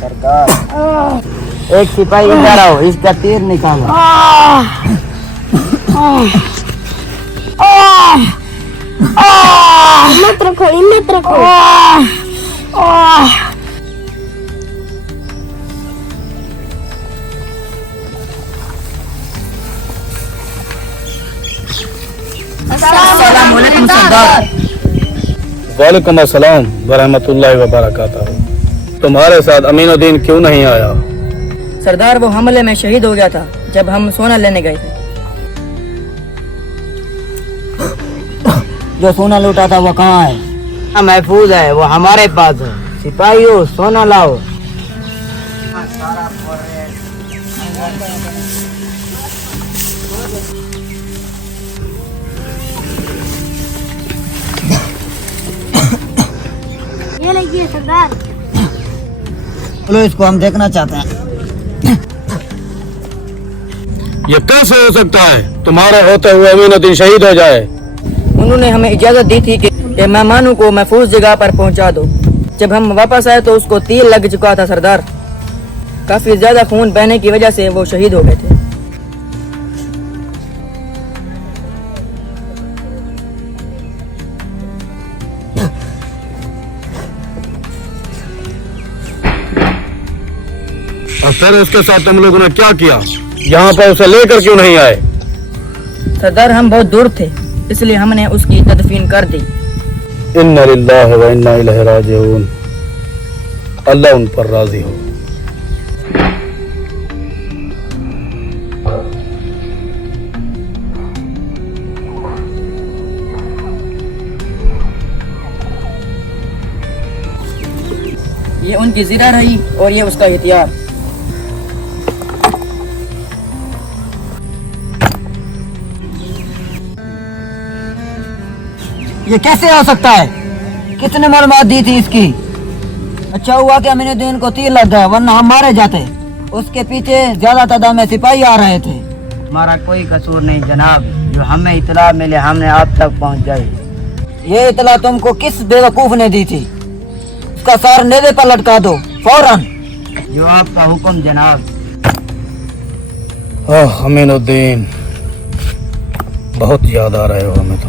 सरकार, एक सिपाही इधर आओ, इसका तीर निकालो। हिम्मत रखो, हिम्मत रखो। अस्सलाम वालेकुम सरदार। वालेकुम अस्सलाम वरहमतुल्लाहि वबरकातुहू। तुम्हारे साथ अमीनुद्दीन क्यों नहीं आया? सरदार वो हमले में शहीद हो गया था जब हम सोना लेने गए थे। जो सोना लूटा था वो कहाँ है? महफूज है, वो हमारे पास है। सिपाहियों, सोना लाओ। ये लीजिए सरदार। बोलो, इसको हम देखना चाहते हैं। ये कैसे हो सकता है? तुम्हारे होते हुए अमीनुद्दीन शहीद हो जाए। उन्होंने हमें इजाजत दी थी कि मेहमानों को महफूज जगह पर पहुंचा दो। जब हम वापस आए तो उसको तीर लग चुका था सरदार। काफी ज्यादा खून बहने की वजह से वो शहीद हो गए थे। और फिर उसके साथ तुम लोगों ने क्या किया? यहाँ पर उसे लेकर क्यों नहीं आए? सरदार हम बहुत दूर थे, इसलिए हमने उसकी तदफीन कर दी। इन्ना लिल्लाहि व इन्ना इलैहि राजिऊन। अल्लाह उन पर राजी हो। ये उनकी ज़िरा रही और ये उसका हथियार। ये कैसे हो सकता है? कितने मालूमात दी थी इसकी? अच्छा हुआ कि अमीनुद्दीन को तीर लग गया, वरना हम मारे जाते। उसके पीछे ज्यादा तादाद में सिपाही आ रहे थे। हमारा कोई कसूर नहीं जनाब, जो हमें इतला मिले हमने आप तक पहुंचाई। ये इतला तुमको किस बेवकूफ ने दी थी? उसका सर नेज़े पर लटका दो फौरन। जो आपका हुक्म जनाब। अमीनुद्दीन, बहुत याद आ रहे हो हमें तो।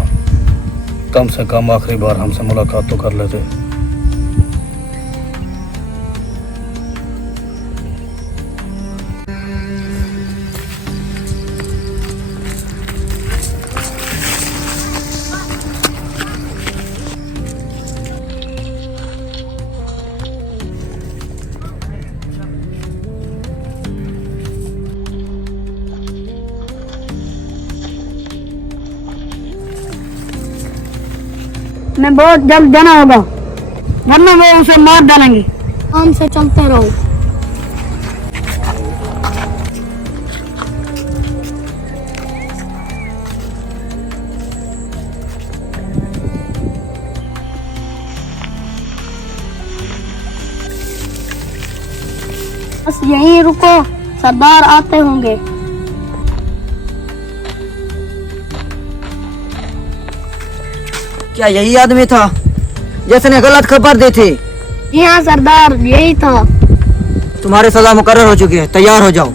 कम से कम आखिरी बार हमसे मुलाकात तो कर लेते। मैं बहुत जल्द जाना होगा, वरना वो उसे मार डालेंगे। आराम से चलते रहो। बस यहीं रुको, सरदार आते होंगे। क्या यही आदमी था जिसने गलत खबर दी थी? जी हाँ सरदार, यही था। तुम्हारी सजा मुकर्रर हो चुकी है, तैयार हो जाओ।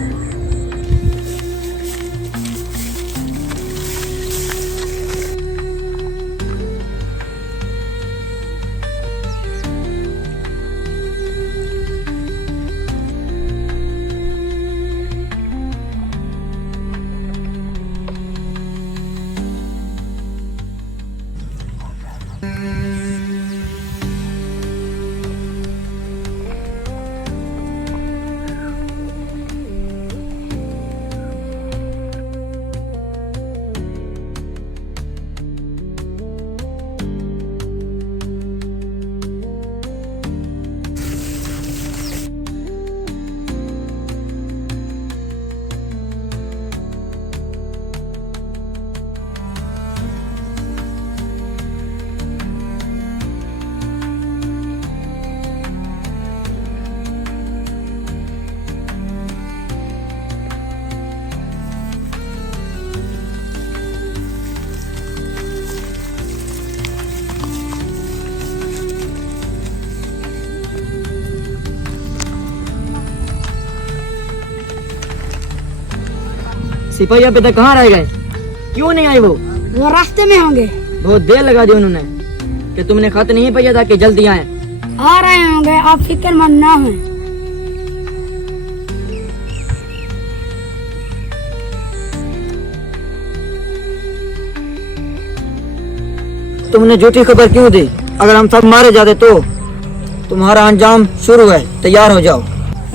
सिपाही अभी तक कहाँ रह गए? क्यों नहीं आए वो? वो रास्ते में होंगे। बहुत देर लगा दी उन्होंने। कि तुमने खत नहीं भेजा था कि जल्दी आए? आ रहे होंगे, आप फिक्रमंद ना हो। तुमने झूठी खबर क्यों दी? अगर हम सब मारे जाते तो तुम्हारा अंजाम शुरू है, तैयार हो जाओ।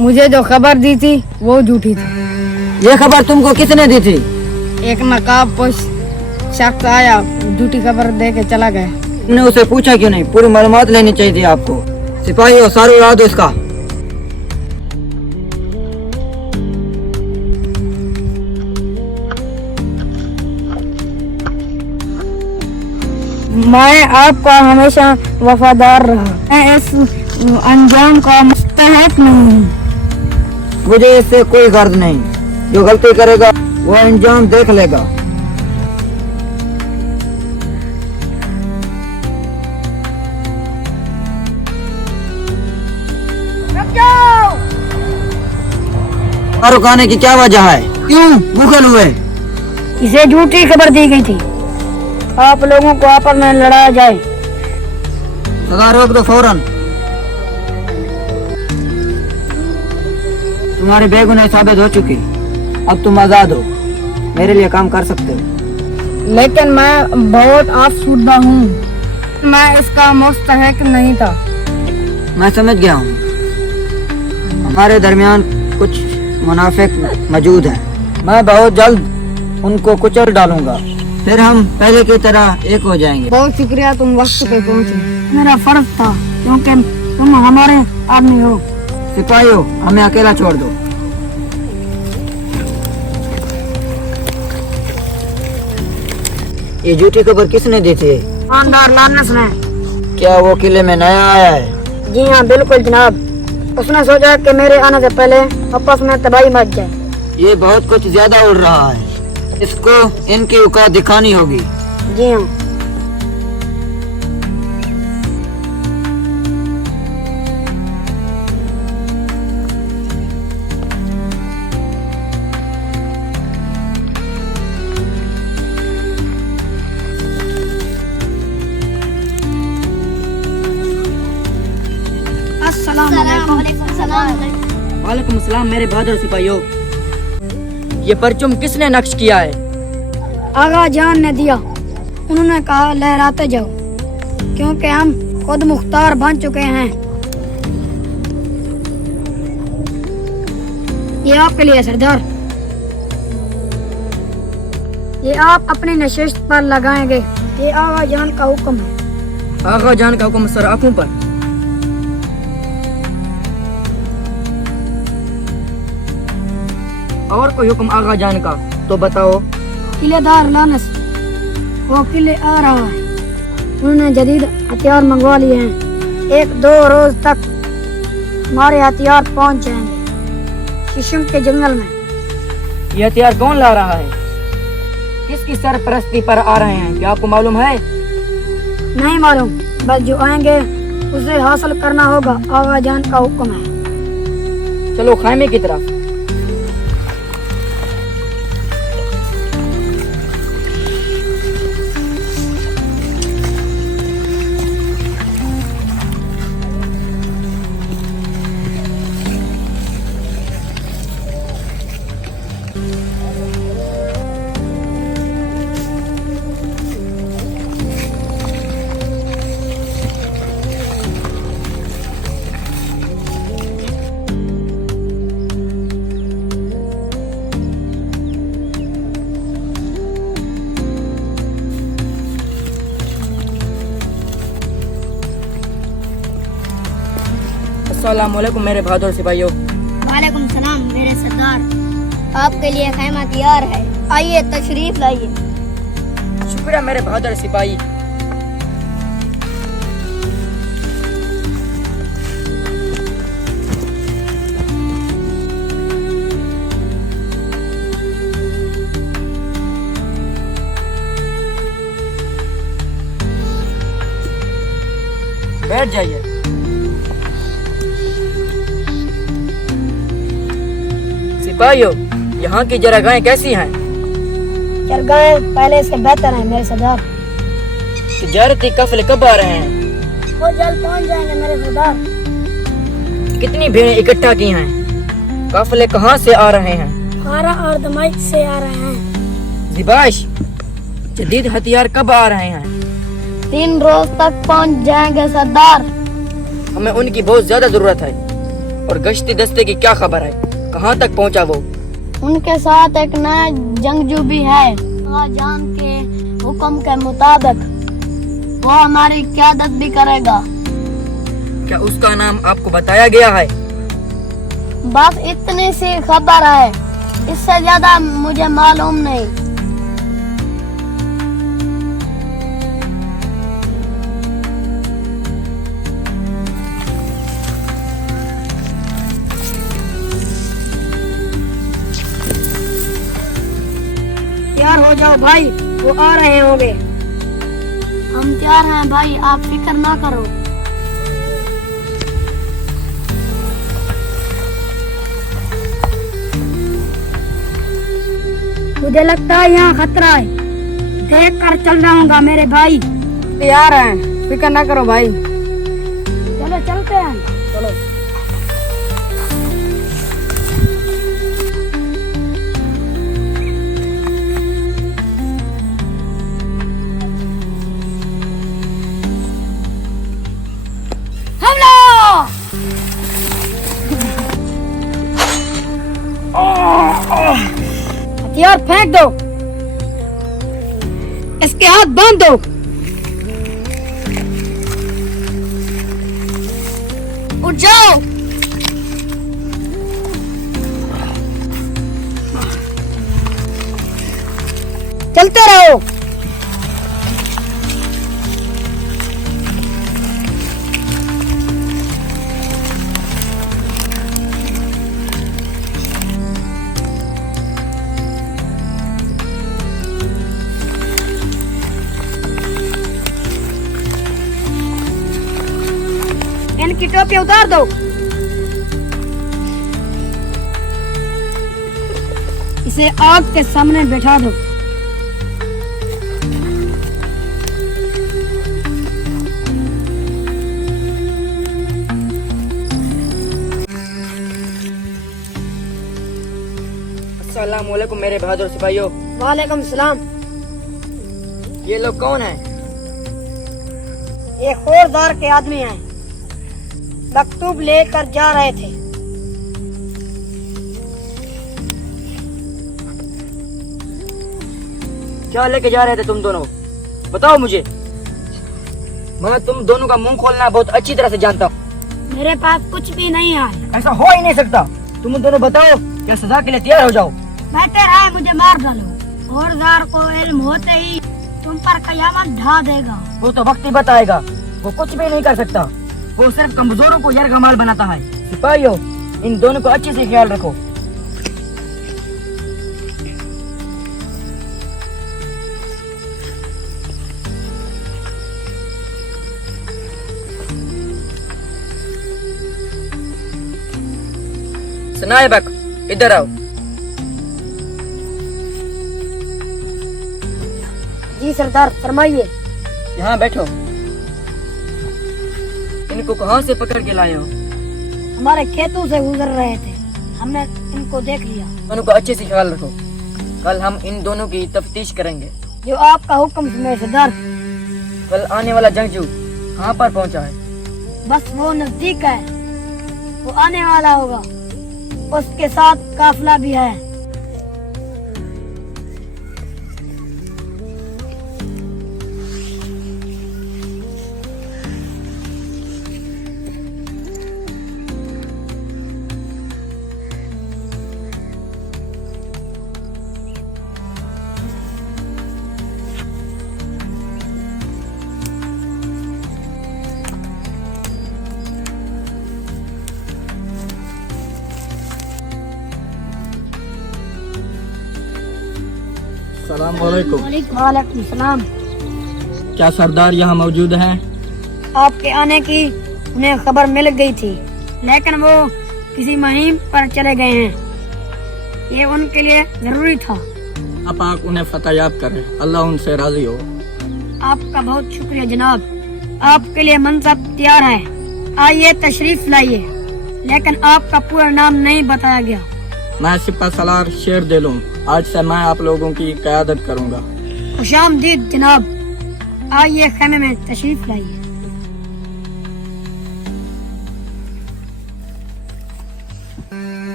मुझे जो खबर दी थी वो झूठी थी। ये खबर तुमको किसने दी थी? एक नकाबपोश शख्स आया, झूठी खबर दे के चला गया। तुमने उसे पूछा क्यों नहीं? पूरी मालूमात लेनी चाहिए थी आपको। सिपाही हो, सारू उड़ा दो इसका। मैं आपका हमेशा वफादार रहा। मैं इस अंजाम का मुस्तहक नहीं हूँ। मुझे इससे कोई गर्ज नहीं। जो गलती करेगा वो अंजाम देख लेगा। फारूक आने की क्या वजह है? क्यों मुगल हुए? इसे झूठी खबर दी गई थी। आप लोगों को आपस में लड़ाया जाए। सदा रोक दो फौरन। तुम्हारी बेगुनाही साबित हो चुकी। अब तुम आजाद हो, मेरे लिए काम कर सकते हो। लेकिन मैं बहुत आसूदा हूँ। मैं इसका मुस्तहक नहीं था। मैं समझ गया हूँ। हमारे दरमियान कुछ मुनाफिक मौजूद हैं। मैं बहुत जल्द उनको कुचल डालूंगा, फिर हम पहले की तरह एक हो जाएंगे। बहुत शुक्रिया, तुम वक्त पे पहुँचे। मेरा फर्ज था, क्योंकि तुम हमारे आदमी हो। सिपाहियों, हमें अकेला छोड़ दो। ये झूठी खबर किसने दी थी? ईमानदार लानस ने। क्या वो किले में नया आया है? जी हाँ, बिल्कुल जनाब। उसने सोचा कि मेरे आने से पहले आपस में तबाही मच जाए। ये बहुत कुछ ज्यादा उड़ रहा है। इसको इनकी औकात दिखानी होगी। जी हाँ। वालेकुम सलाम मेरे बहादुर सिपाहियों। ये परचम किसने नक्श किया है? आगा जान ने दिया। उन्होंने कहा लहराते जाओ, क्योंकि हम खुद मुख्तार बन चुके हैं। ये आपके लिए सरदार। ये आप अपनी नशिस्त पर लगाएंगे। ये आगा जान का हुक्म है। आगा जान का हुक्म सर आंखों पर। और कोई हुक्म आगा जान का तो बताओ। किलेदार लानस, वो किले आ रहा है। उन्होंने जदीद हथियार मंगवा लिए हैं। 1-2 रोज तक हमारे हथियार पहुंच जाएंगे शिशम के जंगल में। ये हथियार कौन ला रहा है? किसकी सरपरस्ती पर आ रहे हैं? क्या आपको मालूम है? नहीं मालूम, बस जो आएंगे उसे हासिल करना होगा। आगा जान का हुक्म है। चलो खाइमे की तरफ। अस्सलाम वालेकुम मेरे बहादुर सिपाहियों। वालेकुम सलाम मेरे सरदार। आपके लिए खैमा तैयार है, आइए तशरीफ लाइए। शुक्रिया मेरे बहादुर सिपाही। बैठ जाइए। सिपाहियों, यहाँ की जगहें कैसी हैं? चरगाहें पहले से बेहतर हैं मेरे सरदार। तिजारती काफिले कब आ रहे हैं? वो जल्द पहुंच जाएंगे मेरे सरदार। कितनी भेड़ें इकट्ठा की हैं? काफिले कहाँ से आ रहे हैं? हारा और दमाइक से आ रहे हैं। दिबाश, जदीद हथियार कब आ रहे हैं? 3 रोज तक पहुंच जाएंगे सरदार। हमें उनकी बहुत ज्यादा जरूरत है। और गश्ती दस्ते की क्या खबर है? कहाँ तक पहुँचा वो? उनके साथ एक नया जंगजू भी है। जान के हुक्म के मुताबिक वो हमारी क़यादत भी करेगा। क्या उसका नाम आपको बताया गया है? बस इतनी सी खबर है, इससे ज्यादा मुझे मालूम नहीं। तैयार हो जाओ भाई, वो आ रहे होंगे। हम तैयार हैं भाई, आप फिक्र ना करो। मुझे लगता है यहाँ खतरा है, देख कर चल रहा हूँ मेरे भाई। तैयार हैं, फिक्र ना करो भाई। चलो चलते हैं। चलो। हथियार फेंक दो, इसके हाथ बांध दो। उठ जाओ। चलते रहो। इनकी टोपी उतार दो। इसे आग के सामने बैठा दो। अस्सलाम वालेकुम मेरे बहादुर सिपाहियों। वालेकुम सलाम। ये लोग कौन हैं? ये खोरदार के आदमी हैं, मकतूब लेकर जा रहे थे। क्या लेके जा रहे थे तुम दोनों? बताओ मुझे। मैं तुम दोनों का मुंह खोलना बहुत अच्छी तरह से जानता हूँ। मेरे पास कुछ भी नहीं है। ऐसा हो ही नहीं सकता। तुम दोनों बताओ, क्या सजा के लिए तैयार हो जाओ। बेहतर है मुझे मार डालो। खोरदार को इल्म होते ही तुम पर कयामत ढा देगा। वो तो वक्त ही बताएगा। वो कुछ भी नहीं कर सकता। वो सिर्फ कमजोरों को यरगमाल बनाता है। सिपाहियों, इन दोनों को अच्छे से ख्याल रखो। सनायबक, इधर आओ। जी सरदार, फरमाइए। यहाँ बैठो। इनको कहाँ से पकड़ के लाए हो? हमारे खेतों से गुजर रहे थे, हमने इनको देख लिया। उनको अच्छे से ख्याल रखो। कल हम इन दोनों की तफ्तीश करेंगे। जो आपका हुक्म सुने सरदार। कल आने वाला जंगजू कहाँ पर पहुँचा है? बस वो नजदीक है, वो आने वाला होगा। उसके साथ काफिला भी है। सलाम वालेकुम। वालेकुम सलाम। क्या सरदार यहाँ मौजूद हैं? आपके आने की उन्हें खबर मिल गई थी, लेकिन वो किसी मुहिम पर चले गए हैं। ये उनके लिए जरूरी था। आप आक उन्हें फतह करे, अल्लाह उनसे राजी हो। आपका बहुत शुक्रिया जनाब, आपके लिए मनसब तैयार है, आइए तशरीफ लाइए। लेकिन आपका पूरा नाम नहीं बताया गया। मैं सिपा सलार शेर दिलूं, आज से मैं आप लोगों की क़यादत करूंगा। खुशामदीद जनाब, आइए खेमे में तशरीफ लाइए।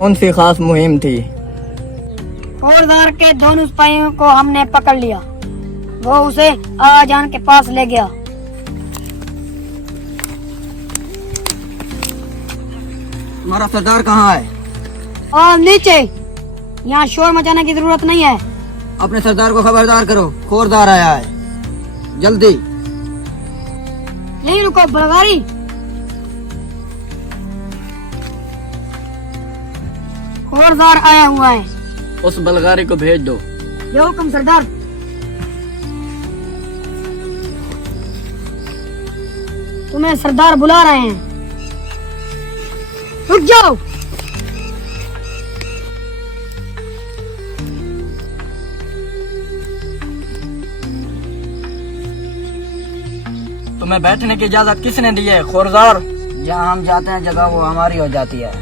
उनसे खास मुहिम थी। फौजदार के दोनों सिपाहियों को हमने पकड़ लिया, वो उसे आजान के पास ले गया। तुम्हारा सरदार कहाँ है? और नीचे, यहाँ शोर मचाने की जरूरत नहीं है। अपने सरदार को खबरदार करो, खोरदार आया है, जल्दी। यहीं रुको बलगारी। खोरदार आया हुआ है। उस बलगारी को भेज दो। जो हुक्म सरदार। तुम्हें सरदार बुला रहे हैं, रुक जाओ। तुम्हें बैठने की इजाजत किसने दी है खोरदार? जहाँ हम जाते हैं जगह वो हमारी हो जाती है।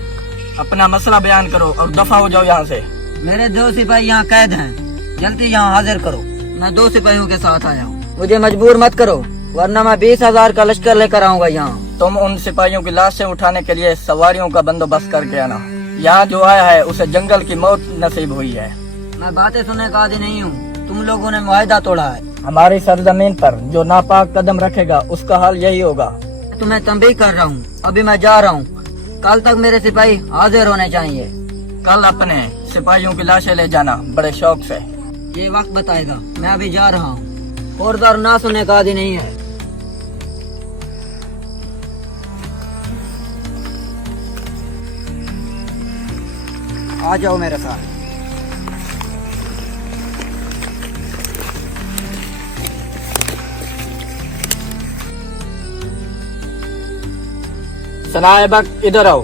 अपना मसला बयान करो और दफा हो जाओ यहाँ से। मेरे 2 सिपाही यहाँ कैद हैं, जल्दी यहाँ हाजिर करो। मैं 2 सिपाहियों के साथ आया हूँ, मुझे मजबूर मत करो, वरना मैं 20,000 का लश्कर लेकर आऊंगा यहाँ। तुम उन सिपाहियों की लाशें उठाने के लिए सवारियों का बंदोबस्त करके आना। यहाँ जो आया है उसे जंगल की मौत नसीब हुई है। मैं बातें सुनने का आदी नहीं हूँ, तुम लोगों ने मुआहदा तोड़ा है। हमारी सरजमीन पर जो नापाक कदम रखेगा उसका हाल यही होगा। मैं तुम्हें तंबीह कर रहा हूँ, अभी मैं जा रहा हूँ, कल तक मेरे सिपाही हाजिर होने चाहिए। कल अपने सिपाहियों की लाशें ले जाना बड़े शौक से। ये वक्त बताएगा, मैं अभी जा रहा हूँ। खोरदार ना सुनने का आदी नहीं है। आ जाओ मेरे साथ। सनाए बक इधर आओ।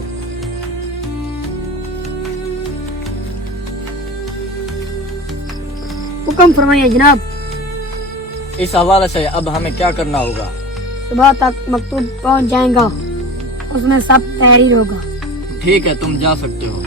हुक्म फरमाइए जनाब। इस हवाले से अब हमें क्या करना होगा? सुबह तक मकतूब पहुंच जाएगा, उसमें सब तहरीर होगा। ठीक है, तुम जा सकते हो।